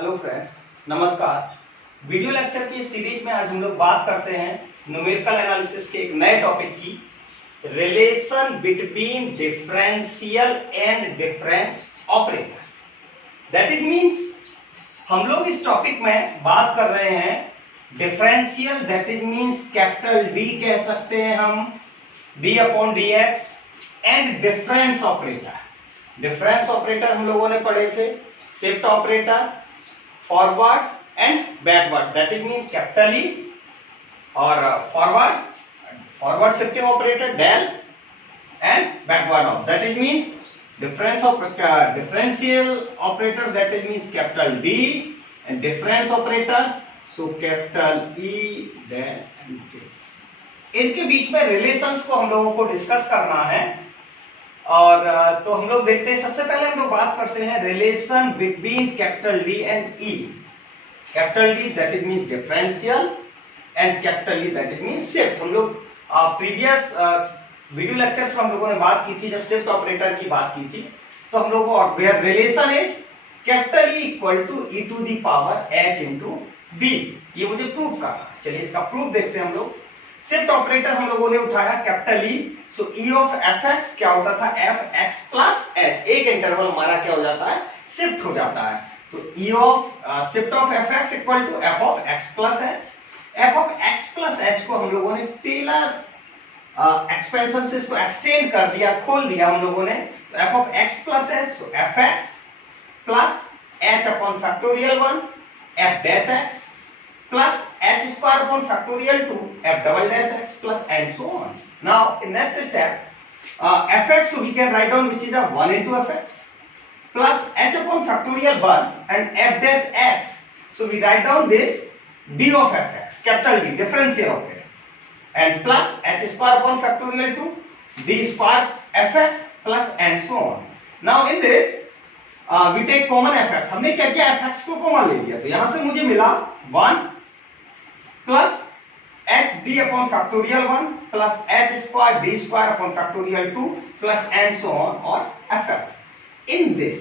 Hello friends, नमस्कार। Video lecture की series में आज हम लोग बात करते हैं न्यूमेरिकल एनालिसिस के एक नए टॉपिक की, relation between differential and difference operator. That it means हम लोग इस टॉपिक में बात कर रहे हैं differential, that it means capital D कह सकते हैं हम, d upon d x, and difference operator. Difference operator हम लोगों ने पढ़े थे, shift operator, forward and backward, that it means capital E, और forward shifting operator del, and backward of, that it means differential operator, that it means capital D, and difference operator so capital E, del and this. इनके बीच में relations को हम लोगों को discuss करना है। और तो हम लोग देखते हैं, सबसे पहले हम लोग बात करते हैं relation between capital D and E. Capital D that it means differential, and capital E that it means shift. हम लोग प्रीवियस वीडियो लेक्चर्स में हम लोगों ने बात की थी, जब शिफ्ट ऑपरेटर की बात की थी, तो हम लोगों को where relation is capital E equal to E to the power H into D. ये मुझे प्रूव करना है। चलिए इसका प्रूफ देखते हैं हम लोग। शिफ्ट ऑपरेटर हम लोगों ने उठाया capital E, so E of F x क्या होता था, एफ एक्स प्लस एच। एक इंटरवल हमारा क्या हो जाता है, शिफ्ट हो जाता है। तो E of shift of F X equal to F of X plus H. F of X plus H को हम लोगों ने टेलर एक्सपेंशन से इसको एक्सटेंड कर दिया, खोल दिया हम लोगों ने। तो F of X plus H, so F x plus H upon factorial 1 F dash x plus h square upon factorial 2 f double dash x plus and so on. Now in next step, fx, so we can write down which is a 1 into fx plus h upon factorial 1 and f dash x, so we write down this d of fx, capital D, differential operator, and plus h square upon factorial 2 d square fx plus and so on. Now in this we take common fx. हमने क्या किया, fx को common ले लिया, तो यहां से मुझे मिला 1 plus H D upon factorial 1 plus H square D square upon factorial 2 plus and so on और एफ एक्स इन दिस।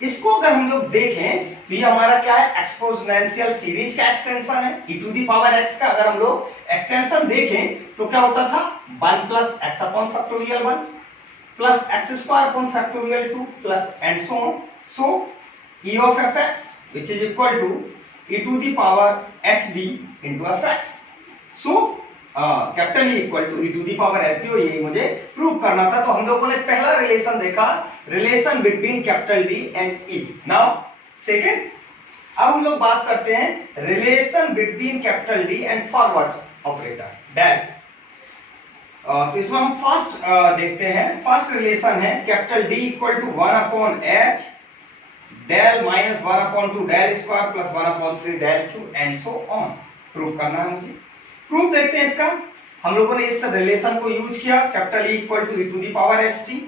इसको अगर हम लोग देखें तो ये हमारा क्या है, एक्सपोनेंशियल सीरीज का एक्सटेंशन है, e to the power x का। अगर हम लोग एक्सटेंशन देखें तो क्या होता था, 1 plus X upon factorial 1 plus X square upon factorial 2 plus and so on. So e of F X which is equal to e to the power hd into fx. So capital E equal to e to the power hd, और ये मुझे prove करना था। तो हम लोगों ने पहला रिलेशन देखा, relation between capital D and E। Now second, अब हम लोग बात करते हैं relation between capital D and forward operator del. तो इसमें हम फर्स्ट देखते हैं, फर्स्ट रिलेशन है capital D equal to 1 upon h del minus 1 upon 2 del square plus 1 upon 3 del cube and so on. Proof करना है मुझे। प्रूफ देखते हैं इसका। हम लोगों ने इस रिलेशन को यूज किया, capital E equal to e to the power h t,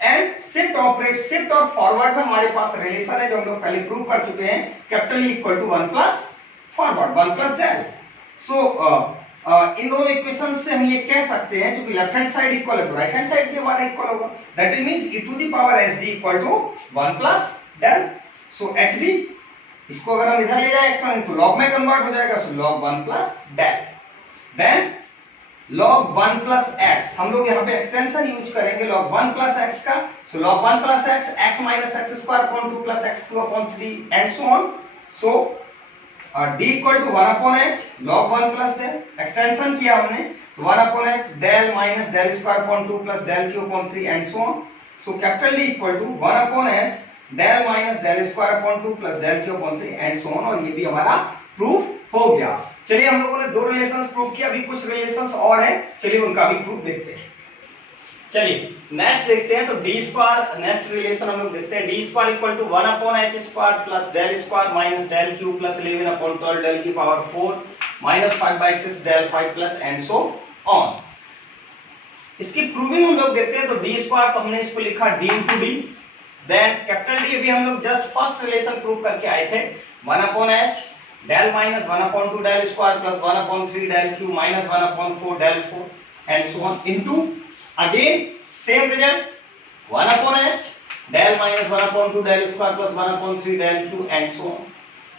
and shift operate, shift और फॉरवर्ड में हमारे पास रिलेशन है जो हम लोग पहले प्रूव कर चुके हैं, capital E equal to 1 plus forward 1 plus del. So इन दोनों इक्वेशन से हम ये कह सकते हैं, क्योंकि लेफ्ट हैंड साइड इक्वल है तो राइट हैंड साइड भी हमारा इक्वल होगा, that it means e to the power h d equal to 1 plus del. So h d, इसको अगर हम इधर ले जाए तो log में कन्वर्ट हो जाएगा, so log 1 plus del. Then log 1 plus x, हम लोग यहाँ पे एक्सटेंशन यूज करेंगे log 1 प्लस x का, so log 1 plus x, x minus X square upon 2 plus x cube upon 3 and so on. So d equal to 1 upon h log 1 plus del, extension किया हमने, so 1 upon h del minus del square upon 2 plus del cube upon 3 and so on. So capital D equal to 1 upon h del minus del square upon 2 plus del cube upon 3 and so on, और ये भी हमारा proof हो गया। चलिए हम लोगों ने दो रिलेशंस प्रूफ किया, अभी कुछ रिलेशंस और हैं, चलिए उनका भी प्रूफ देखते हैं। चलिए नेक्स्ट देखते हैं, तो डी स्क्वायर, नेक्स्ट रिलेशन हम लोग देखते हैं, D square equal to 1 upon h square plus del square minus del cube plus 11 upon 12 del की power 4 minus 5/6 del 5 plus and so on. इसकी प्रूविंग हम लोग देखते हैं, तो डी स्क्वायर तो हमने इसको लिखा D into D, then capital D अभी हम लोग जस्ट फर्स्ट रिलेशन प्रूव करके आए थे, 1 upon H del minus 1 upon 2 del square plus 1 upon 3 del cube minus 1 upon 4 del 4 and so on into again same result 1 upon h del minus 1/2 del square plus 1/3 del cube and so on.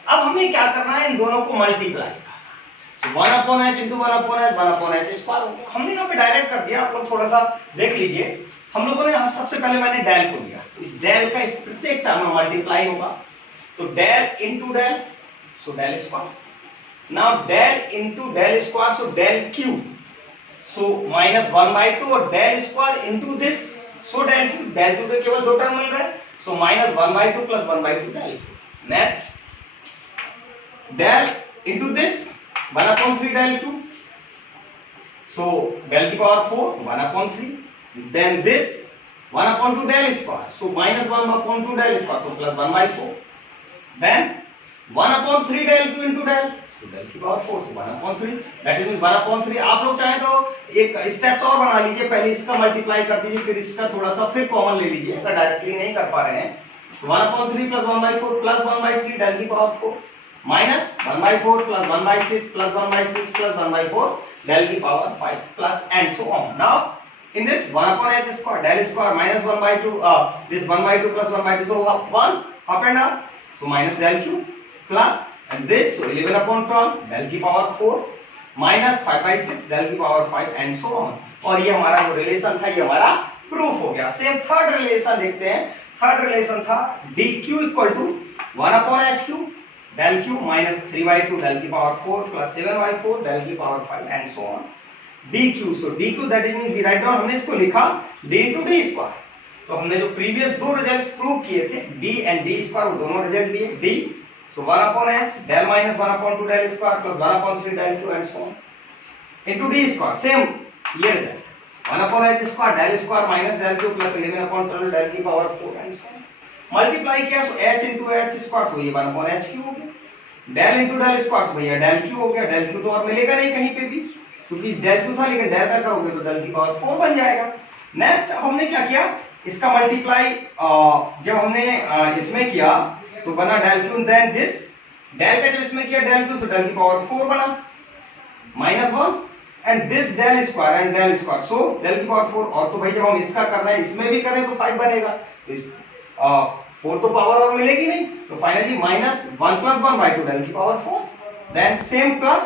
अब हमें क्या करना है, इन दोनों को multiply करना है। 1/h into 1/h 1/h square हो गया। हमने यहाँ पे डायरेक्ट कर दिया, आप लोग थोड़ा सा देख लीजिए। हम लोगों ने यहाँ सबसे पहले मैंने डेल को लिया, तो इस डेल का इस प्रत्येक टर्म में मल्टीप्लाई होगा, तो del into del, so del square. Now del into del square, so del cube, so minus 1/2 और del square into this, so del cube. Del cube के केवल दो टर्म मिल रहे हैं, so minus 1/2 plus 1/2 del cube. Next del into this 1/3 del q, so del की power 4 1/3, then this 1/2 del square, so minus 1/2 del square, so plus 1/4, then 1/3 del q into del, so del की power 4, so 1/3, that is 1/3। आप लोग चाहे तो एक steps और बना लीजिए, पहले इसका मल्टीप्लाई कर दीजिए, फिर इसका थोड़ा सा फिर कॉमन ले लीजिए, अगर डायरेक्टली नहीं कर पा रहे हैं। so 1/3 plus 1/4 plus 1/3 del की power 4 minus 1/4 plus 1/6 plus 1/6 plus 1/4 del की power 5 plus and so on. Now in this 1/h square del square minus 1/2 this 1/2 plus 1/2, so 1 up and down, so minus del q plus and this, so 11/12 del की power 4 minus 5/6 del की power 5 and so on। और ये हमारा जो relation था ये हमारा proof हो गया। सेम थर्ड रिलेशन देखते हैं। थर्ड रिलेशन था dq equal to 1/h³ del q minus 3/2 del की पावर 4 plus 7/4 del की power 5 and so on dq। so dq that means we write down, हमने इसको लिखा d into d square। तो हमने जो प्रीवियस दो रिजल्ट्स प्रूव किए थे d and d square, वो दोनों रिजल्ट लिए d, so 1/h del minus 1/2 del square plus 1/3 del q and so on into d square, same ये result 1/h square del square minus del q plus 11/12 del की power 4 and so on। Multiply किया, सो h into h square, सो ये 1/h³ हो गया। Del into del square, भैया del Q हो गया। Del Q तो और मिलेगा नहीं कहीं पे भी, क्योंकि डेल क्यू था, लेकिन डेल का करोगे तो डेल की पावर 4 बन जाएगा। नेक्स्ट अब हमने क्या किया, इसका मल्टीप्लाई जब हमने इसमें किया तो बना del cube, then this del का जब इसमें किया डेल क्यू, सो डेल की पावर 4 बना -1 and this del square and del square, so del की पावर 4। और तो भाई जब हम इसका कर रहे हैं इसमें भी करें तो 5 बनेगा, तो 4 तो पावर और मिलेगी नहीं, तो फाइनली -1 plus 1/2 del की power 4, then same plus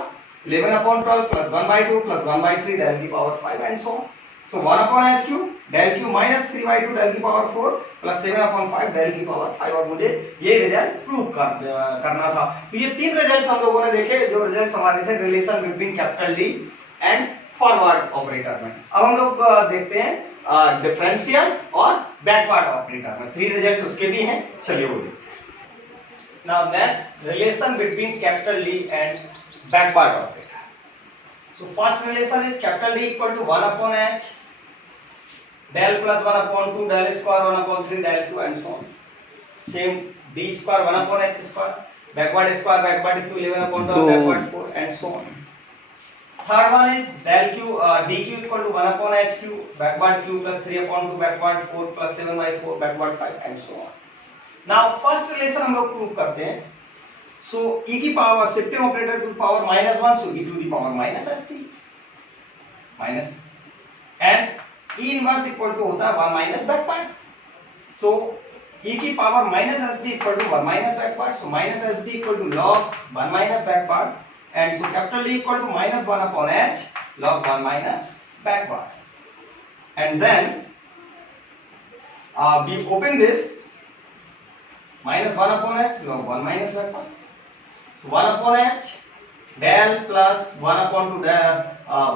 11/12 plus 1/2 plus 1/3 del की power 5 and so on. So 1/h³ del q minus 3/2 del की पावर 4 plus 7/5 del की पावर 5, और मुझे ये रिजल्ट प्रूव करना था। तो ये तीन रिजल्ट्स हम लोगों ने देखे, जो रिजल्ट्स हमारे थे relation between capital D and forward operator में। अब हम लोग देखते हैं डिफरेंशियल और बैकवर्ड ऑपरेटर में, 3 रिजल्ट्स उसके भी हैं, चलिए वो देखते हैं। Now next relation between capital D and backward operator. So first relation is capital D equal to 1/h del plus 1/2 del square 1/3 del q and so on। Same d square 1/h square, backward square backward q 11/12 backward 4 and so on। Third one is del q dq equal to 1/h³ backward q plus 3/2 backward 4 plus 7/4 backward 5 and so on। Now first relation हम लोग prove करते हैं। So e की power shifting operator to power -1, so e to the power -st minus and e inverse equal to होता है 1 minus backward। So e की पावर -sd equal to 1 minus backward, so -sd equal to log 1 minus backward, and so capital D equal to -1/h log 1 minus backward, and then we open this -1/h log 1 minus backward, so 1/h del plus 1/2 del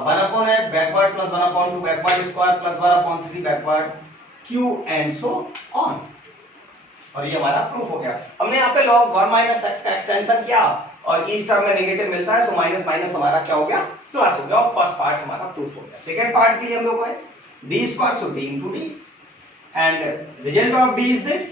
1/h backward plus 1/2 backward square plus 1/3 backward q and so on। और ये हमारा proof हो गया। हमने यहाँ पे log 1 minus x का extension किया और इस टर्म में नेगेटिव मिलता है, सो माइनस माइनस हमारा क्या हो गया, प्लस हो गया, और फर्स्ट पार्ट हमारा प्रूफ हो गया। सेकंड पार्ट के लिए हम लोग को है d square, so d into d and result of d is this.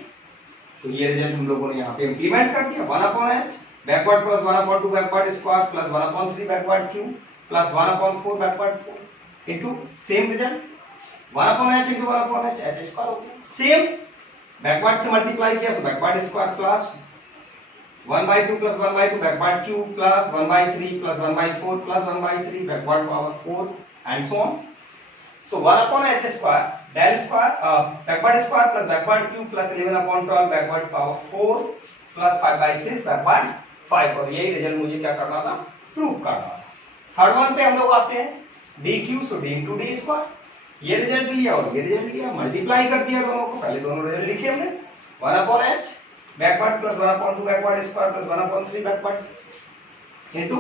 तो ये रिजल्ट हम लोगों ने यहाँ पे इंप्लीमेंट कर दिया, 1/h backward plus 1/2 backward square plus 1/3 backward Q plus 1/4 backward 4 into same result 1/h into 1/h h square हो गया। सेम बैकवर्ड से मल्टीप्लाई किया, सो backward square plus 1/2 plus 1/2 backward cube plus 1/3 plus 1/4 plus 1/3 backward power 4 and so on। So 1/h square del square backward square plus backward cube plus 11/12 backward power 4 plus 5/6 backward 5, और यही result मुझे क्या करना था, prove करना था। Third one पे हम लोग आते हैं डी क्यू, सो डी इंटू डी स्क्वायर, ये रिजल्ट लिया और ये रिजल्ट लिया, मल्टीप्लाई कर दिया दोनों को, पहले दोनों रिजल्ट लिखे हमने 1/h backward plus 1/2 backward square plus 1/3 backward into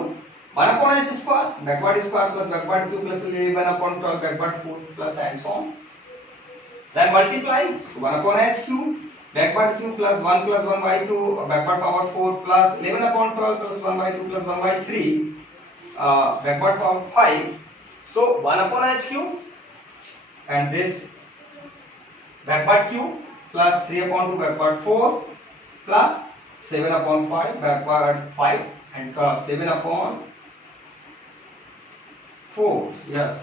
1/h square backward square plus backward cube plus 11/12 backward 4 plus and so on, then multiply, so 1/h cube backward cube plus 1 plus 1/2 backward power 4 plus 11/12 plus 1/2 plus 1/3 backward power 5, so 1/h cube and this backward cube plus 3/2 backward 4 plus 7/5 backward 5 and 7/4, yes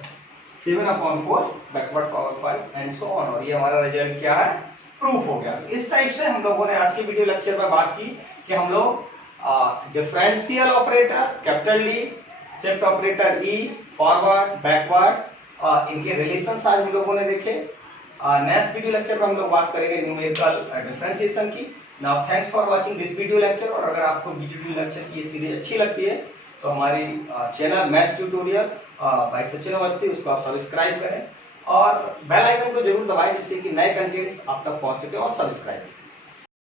7/4 backward power 5 and so on, और ये हमारा result क्या है, proof हो गया। इस type से हम लोगों ने आज के वीडियो लेक्चर में बात की कि हम लोग differential operator capital D, shift operator E, forward backward, इनके रिलेशंस आज हम लोगों ने देखे। नेक्स्ट वीडियो लेक्चर में हम लोग बात करेंगे न्यूमेरिकल डिफरेंशिएशन की। Now thanks for watching this video lecture, और अगर आपको वीडियो लेक्चर की ये सीरीज अच्छी लगती है तो हमारी channel maths tutorial bye Sachin Awasthi, उसको आप सब्सक्राइब करें और बेल आइकन को जरूर दबाएं जिससे कि नए कंटेंट्स आप तक पहुंच सके, और सब्सक्राइब